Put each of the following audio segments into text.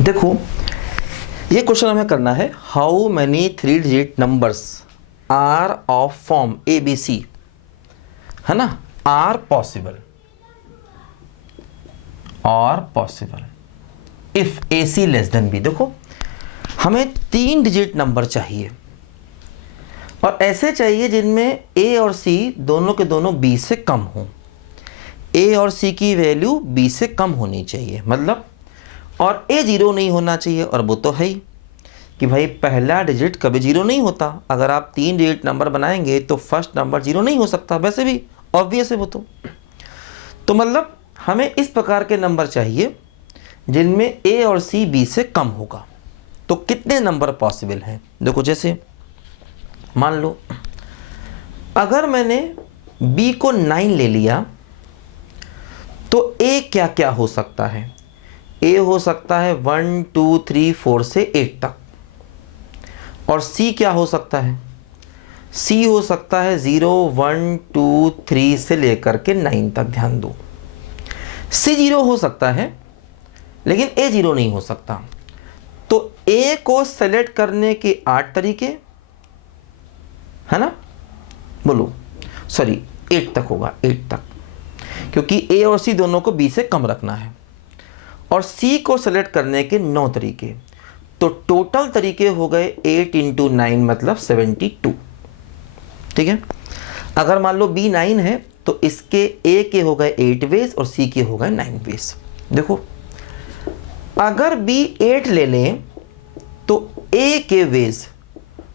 देखो ये क्वेश्चन हमें करना है, how many 3 digit numbers are of form A B C, है ना, are possible if A C less than B. देखो हमें 3 डिजिट नंबर चाहिए और ऐसे चाहिए जिनमें ए और सी दोनों के दोनों बी से कम हो। ए और सी की वैल्यू बी से कम होनी चाहिए, मतलब, और ए जीरो नहीं होना चाहिए। और वो तो है ही कि भाई पहला डिजिट कभी जीरो नहीं होता। अगर आप 3 डिजिट नंबर बनाएंगे तो फर्स्ट नंबर जीरो नहीं हो सकता, वैसे भी ऑब्वियस है वो तो मतलब हमें इस प्रकार के नंबर चाहिए जिनमें ए और सी बी से कम होगा। तो कितने नंबर पॉसिबल हैं? देखो जैसे मान लो अगर मैंने बी को 9 ले लिया तो ए क्या क्या हो सकता है? ए हो सकता है 1 2 3 4 से 8 तक। और सी क्या हो सकता है? सी हो सकता है 0 1 2 3 से लेकर के 9 तक। ध्यान दो, सी जीरो हो सकता है लेकिन ए जीरो नहीं हो सकता। तो ए को सेलेक्ट करने के 8 तरीके, है ना, बोलो, सॉरी 8 तक होगा, 8 तक, क्योंकि ए और सी दोनों को बी से कम रखना है। और सी को सेलेक्ट करने के 9 तरीके, तो टोटल तरीके हो गए 8 × 9 मतलब 72। ठीक है, अगर मान लो बी 9 है तो इसके ए के हो गए 8 वेज और सी के हो गए 9 वेज। देखो अगर बी 8 ले लें तो ए के वेज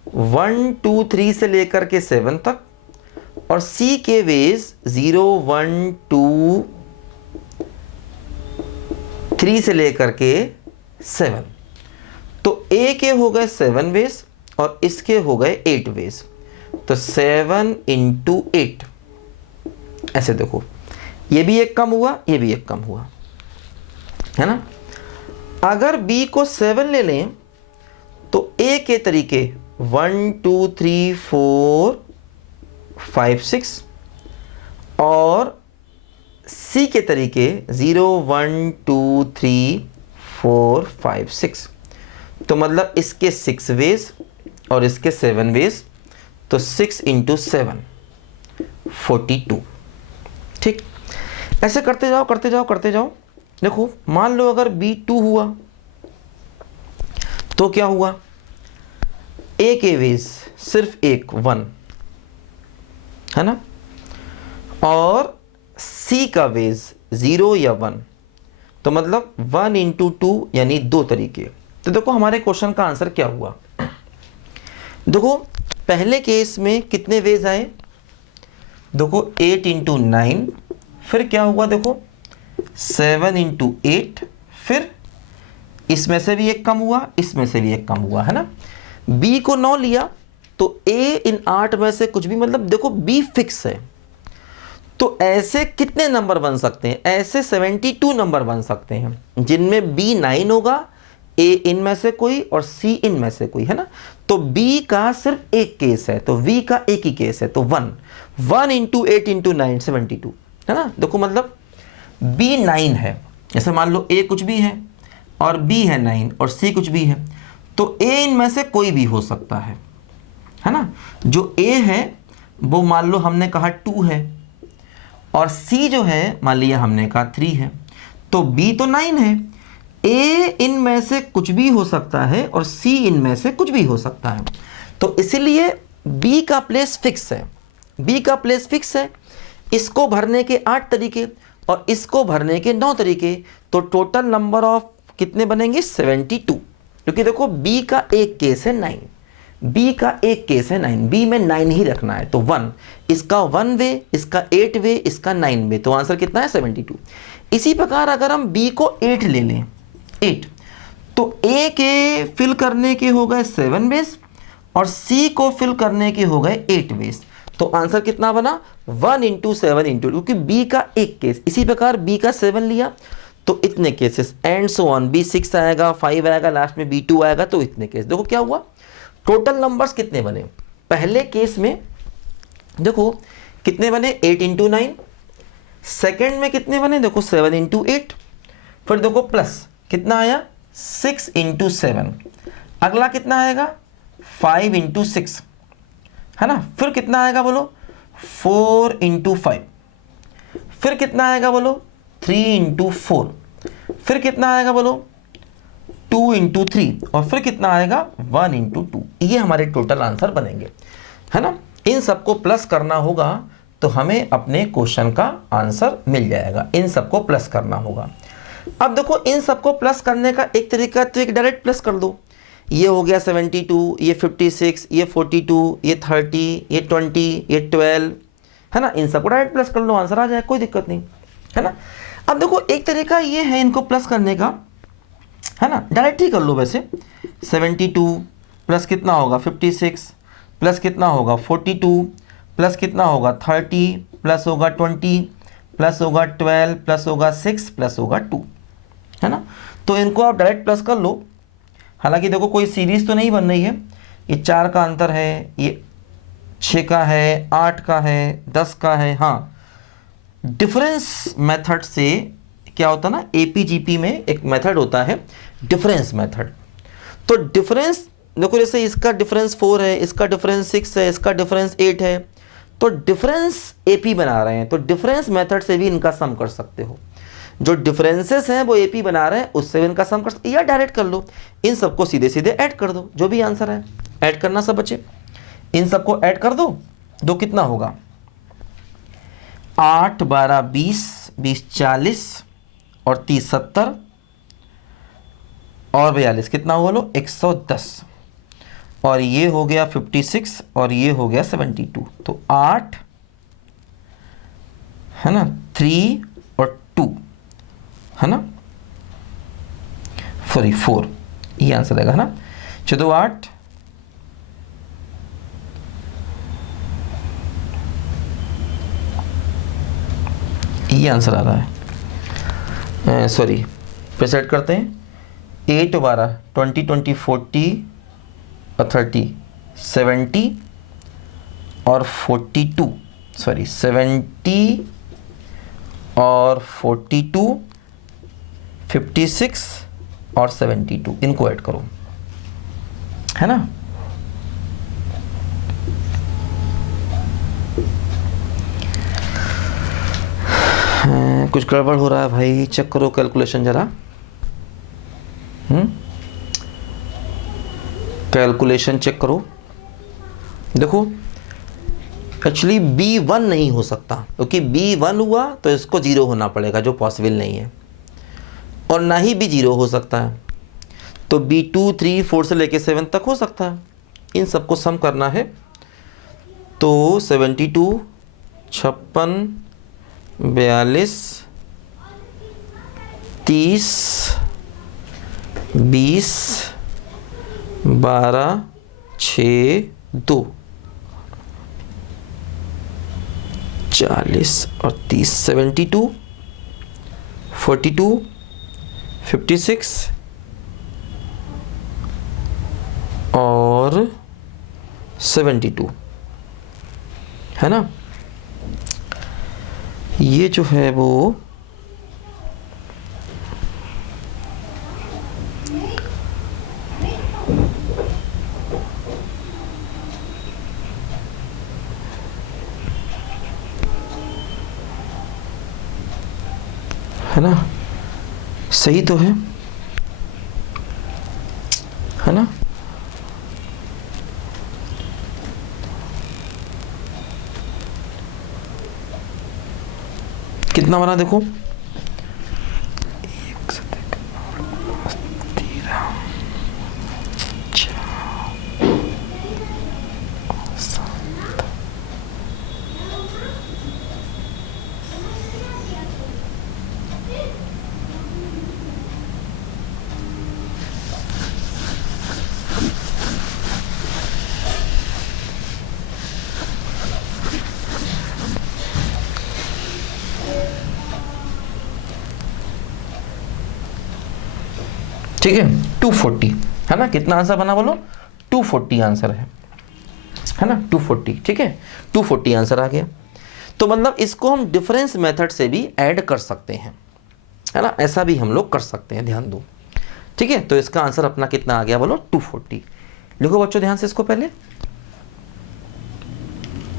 1 2 3 से लेकर के 7 तक और सी के वेज 0 1 2 3 से लेकर के 7। तो ए के हो गए 7 वेज और इसके हो गए 8 वेज, तो 7 × 8। ऐसे देखो, ये भी एक कम हुआ, ये भी एक कम हुआ, है ना। अगर बी को 7 ले लें तो ए के तरीके 1 2 3 4 5 6 और सी के तरीके 0 1 2 3 4 5 6। तो मतलब इसके 6 वेज और इसके 7 वेज, तो 6 × 7 42। ठीक, ऐसे करते जाओ करते जाओ करते जाओ। देखो मान लो अगर बी 2 हुआ तो क्या हुआ? ए के वेज सिर्फ एक 1, है ना, और सी का वेज 0 या 1, तो मतलब 1 × 2 यानी 2 तरीके। तो देखो हमारे क्वेश्चन का आंसर क्या हुआ। देखो पहले केस में कितने वेज आए? देखो 8 × 9, फिर क्या हुआ? देखो 7 × 8, फिर इसमें से भी एक कम हुआ, इसमें से भी एक कम हुआ, है ना। बी को 9 लिया तो ए इन 8 में से कुछ भी, मतलब देखो बी फिक्स है। तो ऐसे कितने नंबर बन सकते हैं? ऐसे 72 नंबर बन सकते हैं जिनमें बी 9 होगा, ए इनमें से कोई और सी इनमें से कोई, है ना। तो बी का सिर्फ एक केस है, तो वी का एक ही केस है, तो 1 × 8 × 9 72, है ना। देखो मतलब बी 9 है, जैसे मान लो ए कुछ भी है और बी है 9 और सी कुछ भी है, तो ए इनमें से कोई भी हो सकता है ना। जो ए है वो मान लो हमने कहा 2 है और सी जो है मान लिया हमने कहा 3 है, तो बी तो 9 है। ए इनमें से कुछ भी हो सकता है और सी इनमें से कुछ भी हो सकता है, तो इसलिए बी का प्लेस फिक्स है। बी का प्लेस फिक्स है, इसको भरने के 8 तरीके और इसको भरने के 9 तरीके, तो टोटल नंबर ऑफ कितने बनेंगे? 72। क्योंकि देखो बी का एक केस है 9, बी का एक केस है 9, बी में 9 ही रखना है, तो 1, इसका 1 वे, इसका 8 वे, इसका 9 वे, तो आंसर कितना है? 72। इसी प्रकार अगर हम बी को 8 ले लें, 8, तो ए के फिल करने के हो गए 7 वेज और सी को फिल करने के हो गए 8 वेज, तो आंसर कितना बना? 1 × 7 × 2, क्योंकि बी का एक केस। इसी प्रकार बी का 7 लिया तो इतने केसेस, एंड सो ऑन। बी 6 आएगा, 5 आएगा, लास्ट में बी 2 आएगा, तो इतने केस। देखो क्या हुआ, टोटल नंबर्स कितने बने? पहले केस में देखो कितने बने? 8 × 9। सेकेंड में कितने बने? देखो 7 × 8। फिर देखो प्लस कितना आया? 6 इंटू 7, अगला कितना आएगा 5 इंटू 6, है ना, फिर कितना आएगा बोलो 4 इंटू 5, फिर कितना आएगा बोलो 3 इंटू 4, फिर कितना आएगा बोलो 2 इंटू 3, और फिर कितना आएगा 1 इंटू 2। ये हमारे टोटल आंसर बनेंगे, है ना। इन सबको प्लस करना होगा तो हमें अपने क्वेश्चन का आंसर मिल जाएगा। इन सबको प्लस करना होगा। अब देखो इन सबको प्लस करने का एक तरीका, तो एक डायरेक्ट प्लस कर दो। ये हो गया 72, ये 56, ये 42, ये 30, ये 20, ये 12, है ना। इन सबको डायरेक्ट प्लस कर लो, आंसर आ जाए, कोई दिक्कत नहीं, है ना। अब देखो एक तरीका ये है इनको प्लस करने का, है ना, डायरेक्ट ही कर लो वैसे। 72 प्लस कितना होगा 56, प्लस कितना होगा 42, प्लस कितना होगा 30, प्लस होगा 20, प्लस होगा 12, प्लस होगा 6, प्लस होगा 2, है ना। तो इनको आप डायरेक्ट प्लस कर लो। हालांकि देखो कोई सीरीज तो नहीं बन रही है, ये 4 का अंतर है, ये 6 का है, 8 का है, 10 का है। हाँ, डिफरेंस मेथड से क्या होता है ना, एपीजीपी में एक मेथड होता है डिफरेंस मेथड। तो डिफरेंस देखो, जैसे इसका डिफरेंस 4 है, इसका डिफरेंस 6 है, इसका डिफरेंस 8 है, तो डिफरेंस एपी बना रहे हैं, तो डिफरेंस मेथड से भी इनका सम कर सकते हो। जो डिफरेंसेस हैं वो एपी बना रहे हैं, उससे भी इनका सम कर सकते, या डायरेक्ट कर लो। इन सबको सीधे सीधे ऐड कर दो, जो भी आंसर है ऐड करना सब बचे। इन सबको ऐड कर दो, दो कितना होगा 8 12 20, 20 40 और 30 70 और 42 कितना हुआ लो 110, और ये हो गया 56 और ये हो गया 72। तो 8 है ना, 3 और 2 है ना, सॉरी 4, ये आंसर आएगा, है ना। चलो 8 ये आंसर आ रहा है, सॉरी पे सेट करते हैं। 8 12 20 20 40 और 30 70 और 42, सॉरी 70 और 42 56 और 72, इनको ऐड करो, है ना। कुछ गड़बड़ हो रहा है भाई, चेक करो कैलकुलेशन जरा। कैलकुलेशन चेक करो। देखो एक्चुअली B1 नहीं हो सकता, क्योंकि B1 हुआ तो इसको 0 होना पड़ेगा, जो पॉसिबल नहीं है, और ना ही B0 हो सकता है। तो B2 3 4 से लेके 7 तक हो सकता है। इन सबको सम करना है, तो 72 56 42 30 20 12 6 2 40 और 30 72 42 56 और 72, है ना। ये जो है वो है ना, सही तो है ना। कितना बना देखो, ठीक है 240, है ना। कितना आंसर बना बोलो 240 आंसर है ना 240, ठीक है 240 आंसर आ गया। तो मतलब इसको हम डिफरेंस मेथड से भी ऐड कर सकते हैं, है ना, ऐसा भी हम लोग कर सकते हैं, ध्यान दो। ठीक है, तो इसका आंसर अपना कितना आ गया बोलो 240। लिखो बच्चों ध्यान से इसको पहले।